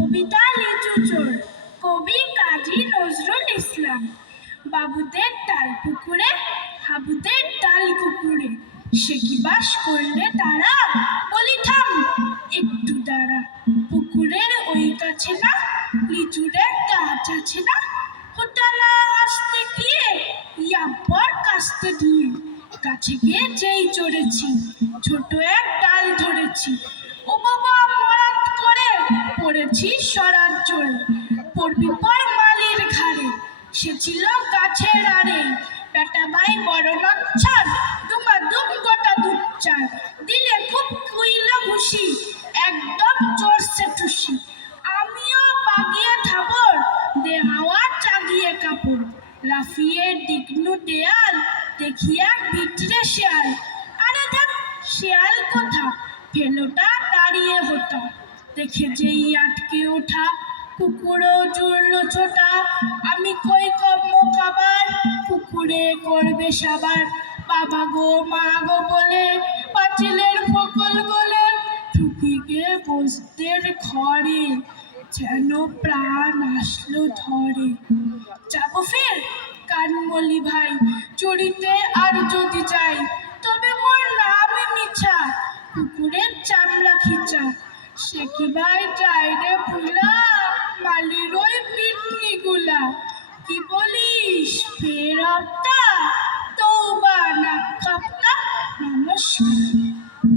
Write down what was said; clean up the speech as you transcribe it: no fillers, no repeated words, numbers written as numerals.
কবিতা লিচু চোর, কবি কাজী নজরুল ইসলাম। বাবুদের ডাল পুকুরে, হাবুদের ডাল কুকুরে, সে কি বাস করলে তারা, বলি থাম একটু দাঁড়া। পুকুরের ওই কাছে না লিচুরের গাছ আছে না, ফোটালা আসতে গিয়ে ইয়াব্বর কাস্তে দিয়ে, গাছে গিয়ে যেই চড়েছি ছোট এক ডাল ধরেছি, ও বাবা মরাত করে পড়েছি সরার জোরে, পড়বি পর মালির ঘাড়ে, সে ছিল গাছের আড়ে। বেটা ভাই বড় নচ্ছার, দুমা দুম গোটা দুচ্চার, দিলে খুব কুইল ঘুষি, একদম চড়ছে টুসি। আমিও বাগিয়ে থাবর, দে হাওয়া চাগিয়ে কাপড়, লাফিয়ে ডিগনু দেয়াল, দেখিয়া ভিতরে শেয়াল। আরে দেখ শেয়াল কোথা, ফেলোটা দাঁড়িয়ে হতা, দেখে যেই আটকে ওঠা, কুকুরও জুড়লো ছোটা। আমি কই কম্ম খাবার, কুকুরে করবে সাবার, বাবা গো মা গো বলে পাঁচিলের ফকল গলে, ঢুকি গে বসদের ঘরে, যেন প্রাণ আসলো ধরে। যাবো ফের কানমলি ভাই, চড়িতে আর যদি যাই, তবে মোর নামে মিছা, কুকুরের চামড়া খিচা। সে কি ভাই যায় রে ফুলা, মালির ওই পিটনি গুলা, কি বলিস ফের হপ্তা, তৌবা না খাপ্তা। নমস্কার।